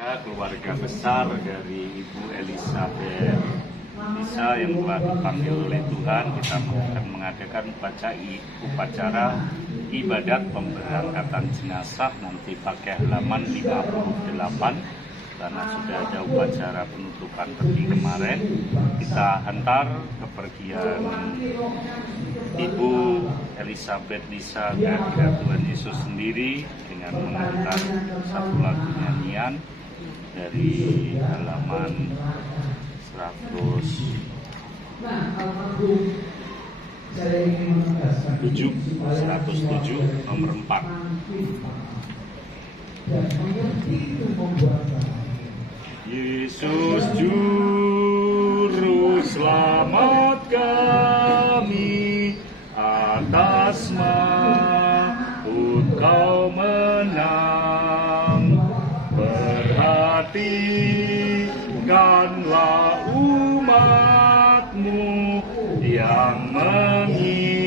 Keluarga besar dari Ibu Elizabeth Lisa yang telah dipanggil oleh Tuhan, kita akan mengadakan upacara ibadat pemberangkatan jenazah nanti pakai halaman 58 karena sudah ada upacara penutupan peti kemarin. Kita hantar kepergian Ibu Elizabeth Lisa ke hadirat Tuhan Yesus sendiri dengan mengantar satu lagu nyanyian dari halaman 107 nomor 4. Yesus juru selamat kami, atas maut kau menang. Perhatikanlah umatmu yang mengikut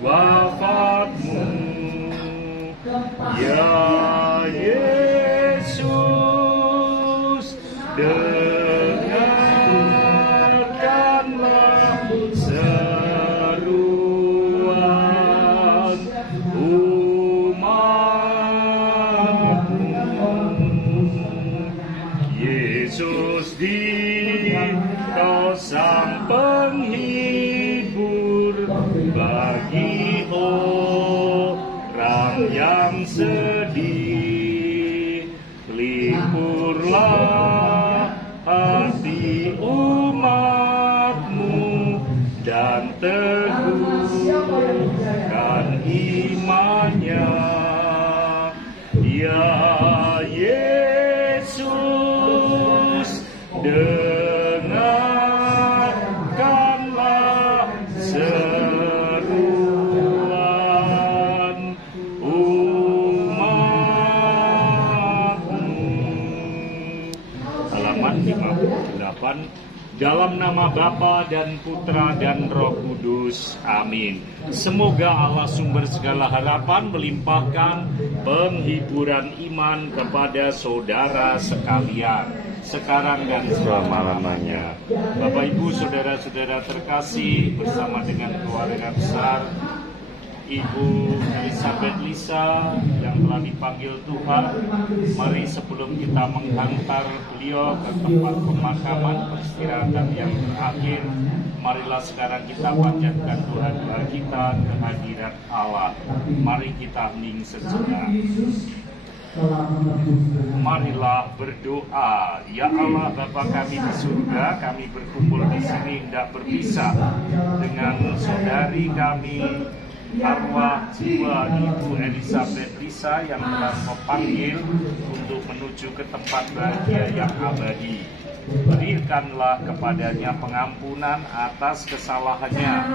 wafatmu. Ya Yesus, dengarkanlah seruan umatmu. Yesus Kau sang penghibur bagi orang yang sedih. Lipurlah hati umatmu dan teguhkan imannya. Ya Yesus, dengarkanlah seruan umatmu. Halaman 58. Dalam nama Bapa dan Putra dan Roh Kudus. Amin. Semoga Allah sumber segala harapan melimpahkan penghiburan iman kepada saudara sekalian, sekarang dan selama-lamanya. Bapak, Ibu, saudara-saudara terkasih, bersama dengan keluarga besar Ibu Elizabeth Lisa yang telah dipanggil Tuhan, mari sebelum kita menghantar beliau ke tempat pemakaman peristirahatan yang terakhir, marilah sekarang kita panjatkan doa-doa kita ke hadirat Allah. Mari kita hening sejenak. Marilah berdoa. Ya Allah, Bapa kami di surga, kami berkumpul di sini hendak berpisah dengan saudari kami, arwah jiwa Ibu Elizabeth Lisa yang telah memanggil untuk menuju ke tempat bahagia yang abadi. Berikanlah kepadanya pengampunan atas kesalahannya,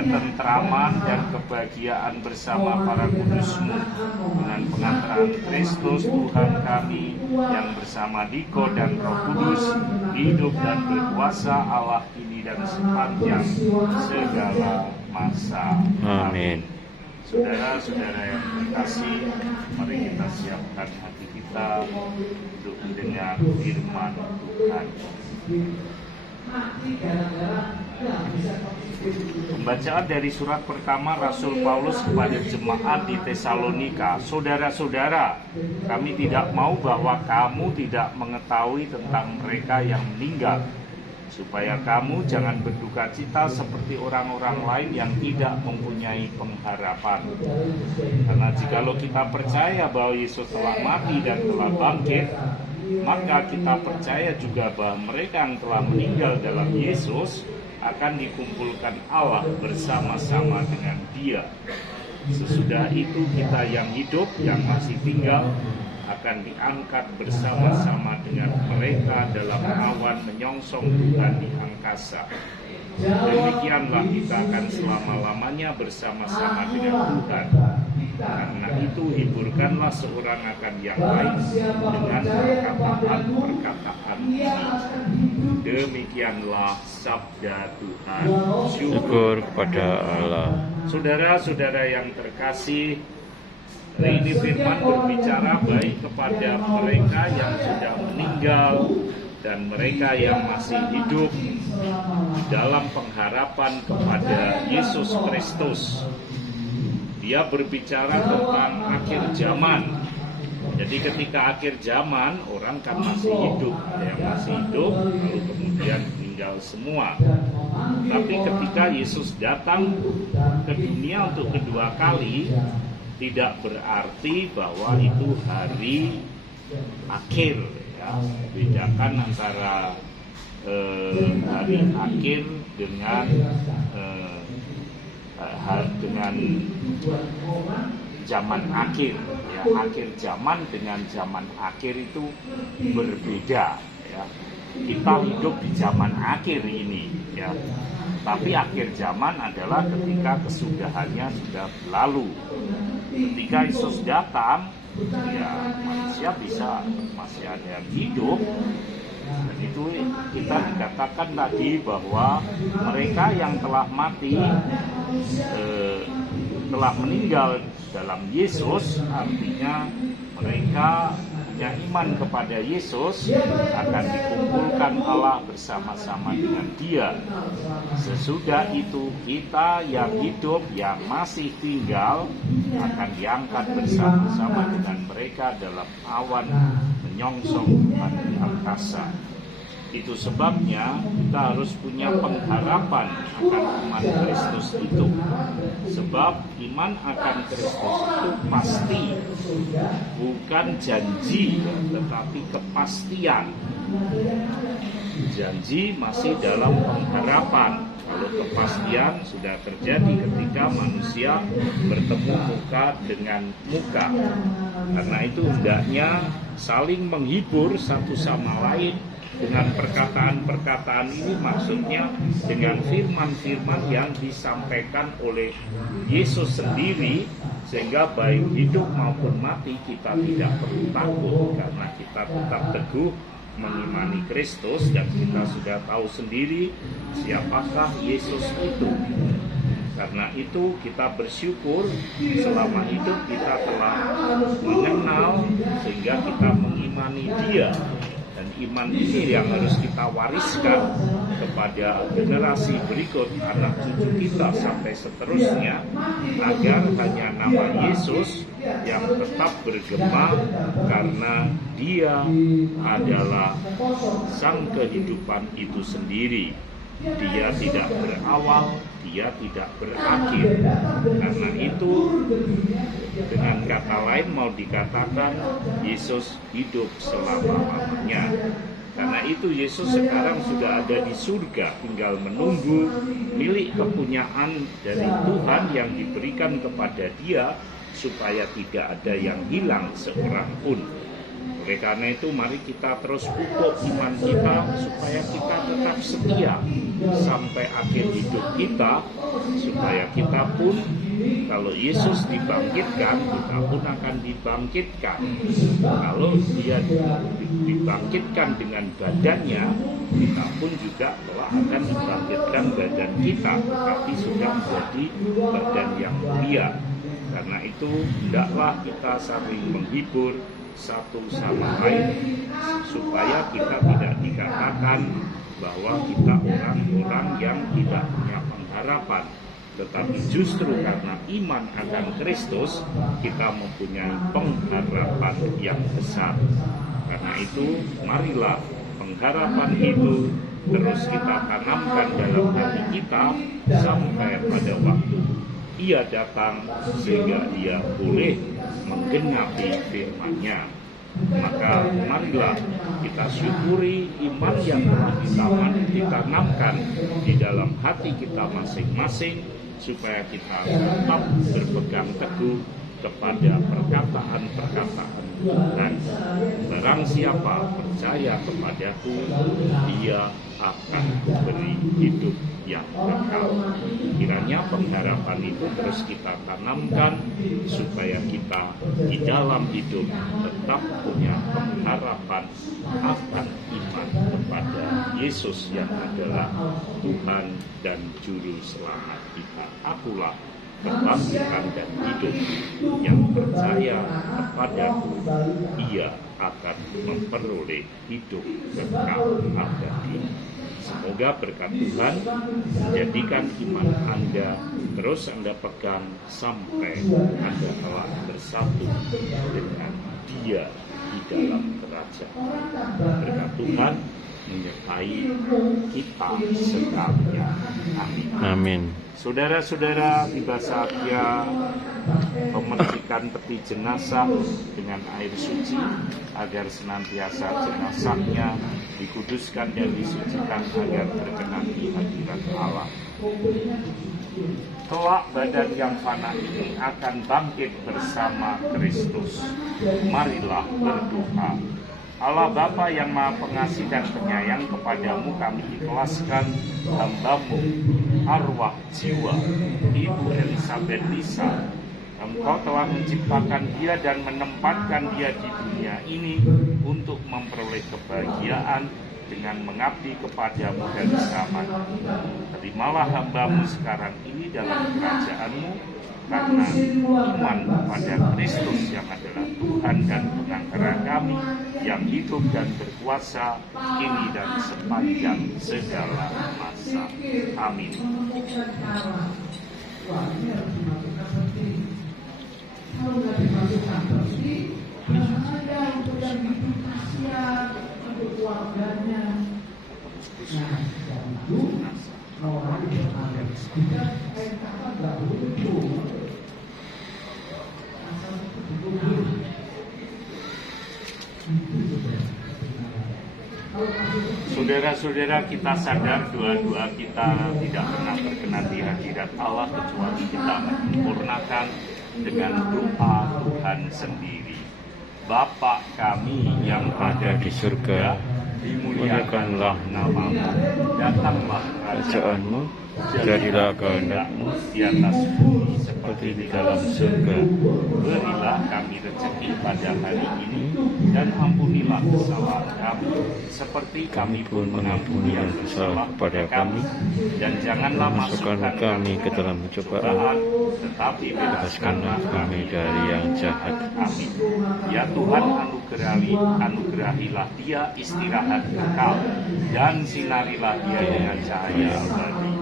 ketentraman dan kebahagiaan bersama para kudus-Mu. Dengan pengantaran Kristus Tuhan kami yang bersama Diko dan Roh Kudus, hidup dan berkuasa Allah kini dan sepanjang segala masa. Amin. Saudara-saudara yang terkasih, mari kita siapkan hati kita untuk mendengar firman Tuhan. Pembacaan dari surat pertama Rasul Paulus kepada jemaat di Tesalonika. Saudara-saudara, kami tidak mau bahwa kamu tidak mengetahui tentang mereka yang meninggal, supaya kamu jangan berduka cita seperti orang-orang lain yang tidak mempunyai pengharapan. Karena jikalau kita percaya bahwa Yesus telah mati dan telah bangkit, maka kita percaya juga bahwa mereka yang telah meninggal dalam Yesus akan dikumpulkan Allah bersama-sama dengan Dia. Sesudah itu kita yang hidup, yang masih tinggal, akan diangkat bersama-sama dengan mereka dalam awan menyongsong Tuhan di angkasa. Demikianlah kita akan selama-lamanya bersama-sama dengan Tuhan. Karena itu hiburkanlah seorang akan yang lain dengan perkataan-perkataan ini. Demikianlah sabda Tuhan. Syukur kepada Allah. Saudara-saudara yang terkasih, Ini firman berbicara baik kepada mereka yang sudah meninggal dan mereka yang masih hidup dalam pengharapan kepada Yesus Kristus. Dia berbicara tentang akhir zaman. Jadi ketika akhir zaman, orang kan masih hidup, yang masih hidup lalu kemudian meninggal semua. Tapi ketika Yesus datang ke dunia untuk kedua kali, tidak berarti bahwa itu hari akhir, ya. Bedakan antara hari akhir dengan zaman akhir, ya. Akhir zaman dengan zaman akhir itu berbeda, ya. Kita hidup di zaman akhir ini, ya. Tapi akhir zaman adalah ketika kesudahannya sudah berlalu. Ketika Yesus datang, ya manusia bisa masih ada yang hidup. Dan itu kita dikatakan tadi bahwa mereka yang telah mati, telah meninggal dalam Yesus, artinya mereka punya iman kepada Yesus, akan dikumpulkan Allah bersama-sama dengan Dia. Sesudah itu kita yang hidup, yang masih tinggal, akan diangkat bersama-sama dengan mereka dalam awan menyongsong Tuhan di angkasa. Itu sebabnya kita harus punya pengharapan akan iman Kristus itu. Sebab iman akan Kristus itu pasti, bukan janji, tetapi kepastian. Janji masih dalam pengharapan. Kalau kepastian sudah terjadi ketika manusia bertemu muka dengan muka. Karena itu hendaknya saling menghibur satu sama lain dengan perkataan-perkataan ini, maksudnya dengan firman-firman yang disampaikan oleh Yesus sendiri, sehingga baik hidup maupun mati kita tidak perlu takut karena kita tetap teguh mengimani Kristus dan kita sudah tahu sendiri siapakah Yesus itu. Karena itu kita bersyukur selama hidup kita telah mengenal sehingga kita mengimani Dia. Dan iman ini yang harus kita wariskan kepada generasi berikut, anak cucu kita sampai seterusnya, agar hanya nama Yesus yang tetap bergema karena Dia adalah sang kehidupan itu sendiri. Dia tidak berawal, Dia tidak berakhir. Karena itu, dengan kata lain mau dikatakan Yesus hidup selama-lamanya. Karena itu Yesus sekarang sudah ada di surga, tinggal menunggu milik kepunyaan dari Tuhan yang diberikan kepada Dia, supaya tidak ada yang hilang seorang pun. Oleh karena itu mari kita terus pupuk iman kita supaya kita tetap setia sampai akhir hidup kita, supaya kita pun kalau Yesus dibangkitkan, kita pun akan dibangkitkan. Kalau Dia dibangkitkan dengan badannya, kita pun juga akan dibangkitkan badan kita, tetapi sudah menjadi badan yang mulia. Karena itu hendaklah kita saling menghibur satu sama lain, supaya kita tidak dikatakan bahwa kita orang-orang yang tidak punya pengharapan, tetapi justru karena iman akan Kristus kita mempunyai pengharapan yang besar. Karena itu marilah pengharapan itu terus kita tanamkan dalam hati kita sampai pada waktu Ia datang, sehingga Ia boleh menggenapi firman-Nya. Maka marilah kita syukuri iman yang telah ditanamkan di dalam hati kita masing-masing, supaya kita tetap berpegang teguh kepada perkataan-perkataan Tuhan. Barang siapa percaya kepadaku, dia akan memberi hidup yang kekal. Kiranya pengharapan itu terus kita tanamkan, supaya kita di dalam hidup tetap punya pengharapan akan iman kepada Yesus yang adalah Tuhan dan Juru Selamat kita. Akulah kebangkitan dan hidup. Yang percaya kepadaku, ia akan memperoleh hidup kekal abadi. Semoga berkat Tuhan menjadikan iman Anda terus Anda pegang sampai Anda telah bersatu dengan Dia di dalam kerajaan. Berkat Tuhan menyertai kita sekalian. Amin. Amin. Saudara-saudara, tiba saatnya membersihkan peti jenazah dengan air suci agar senantiasa jenazahnya dikuduskan dan disucikan agar berkenan di hadirat Allah. Kelak badan yang fana ini akan bangkit bersama Kristus. Marilah berdoa. Allah Bapa yang Maha Pengasih dan Penyayang, kepadamu kami ikhlaskan hamba-Mu, arwah jiwa Ibu Elisabeth Lisa. Engkau telah menciptakan dia dan menempatkan dia di dunia ini untuk memperoleh kebahagiaan dengan mengabdi kepadamu dan selamanya. Terimalah hamba-Mu sekarang ini dalam kerajaan-Mu, karena iman pada Kristus yang adalah Tuhan dan pengantara kami, yang hidup dan berkuasa kini dan sepanjang segala masa. Amin. Saudara-saudara, kita sadar doa-doa kita tidak pernah berkenan di hadirat Allah kecuali kita menyempurnakan dengan doa Tuhan sendiri. Bapa kami yang ada di surga, dimuliakanlah nama-Mu, datanglah kerajaan-Mu, jadilah kehendak-Mu di atas bumi seperti di dalam surga. Berilah kami rezeki pada hari ini, dan ampunilah kesalahan kami, seperti kami pun mengampuni yang bersalah kepada kami. Dan janganlah masukkan kami ke dalam pencobaan, tetapi bebaskanlah kami dari yang jahat. Amin. Ya Tuhan, anugerahilah dia istirahat kekal, dan sinarilah dia dengan cahaya abadi.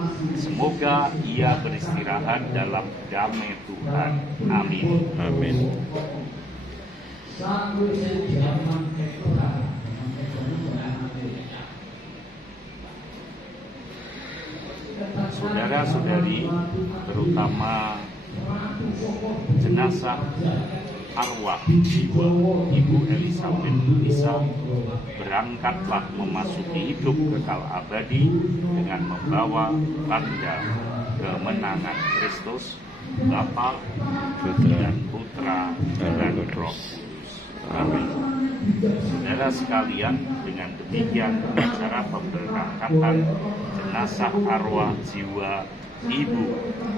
Semoga ia beristirahat dalam damai Tuhan. Amin. Amin. Saudara-saudari, terutama jenazah arwah jiwa Ibu Elisabeth Lisa, berangkatlah memasuki hidup kekal abadi dengan membawa tanda kemenangan Kristus, Bapa dan Putra dan Roh Kudus. Amin. Saudara sekalian, dengan demikian acara pemberangkatan jenazah arwah jiwa Ibu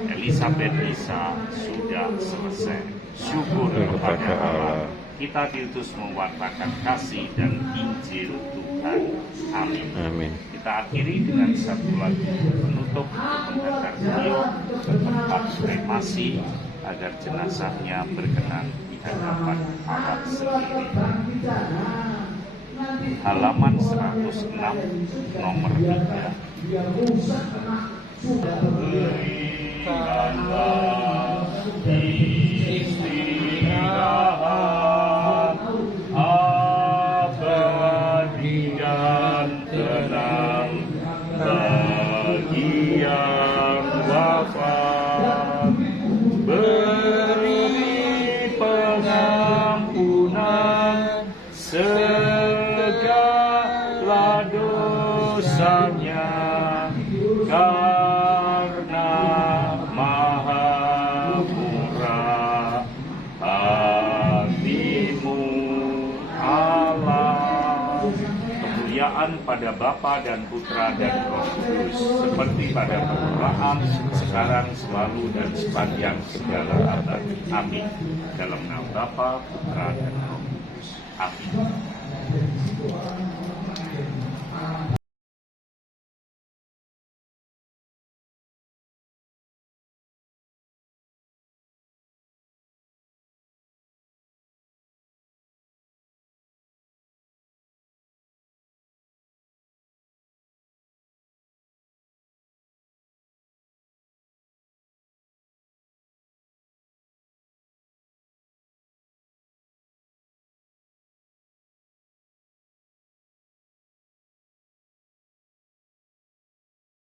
Elisabeth Lisa sudah selesai. Syukur kepada Allah, kita diutus mewartakan kasih dan Injil Tuhan. Amin. Amin. Kita akhiri dengan satu lagu penutup untuk mengantar beliau ke tempat kremasi agar jenazahnya berkenan di hadapan Allah sendiri. Halaman 106 nomor 3. Berikanlah istirahat abadi dan tenang bagi yang wafat. Beri pengampunan segala dosanya, karena Maha Murah hati-Mu Allah. Kemuliaan pada Bapa dan Putra dan Roh Kudus, seperti pada permulaan, sekarang, selalu, dan sepanjang segala abad. Amin. Dalam nama Bapa, Putra, dan Roh Kudus. Amin.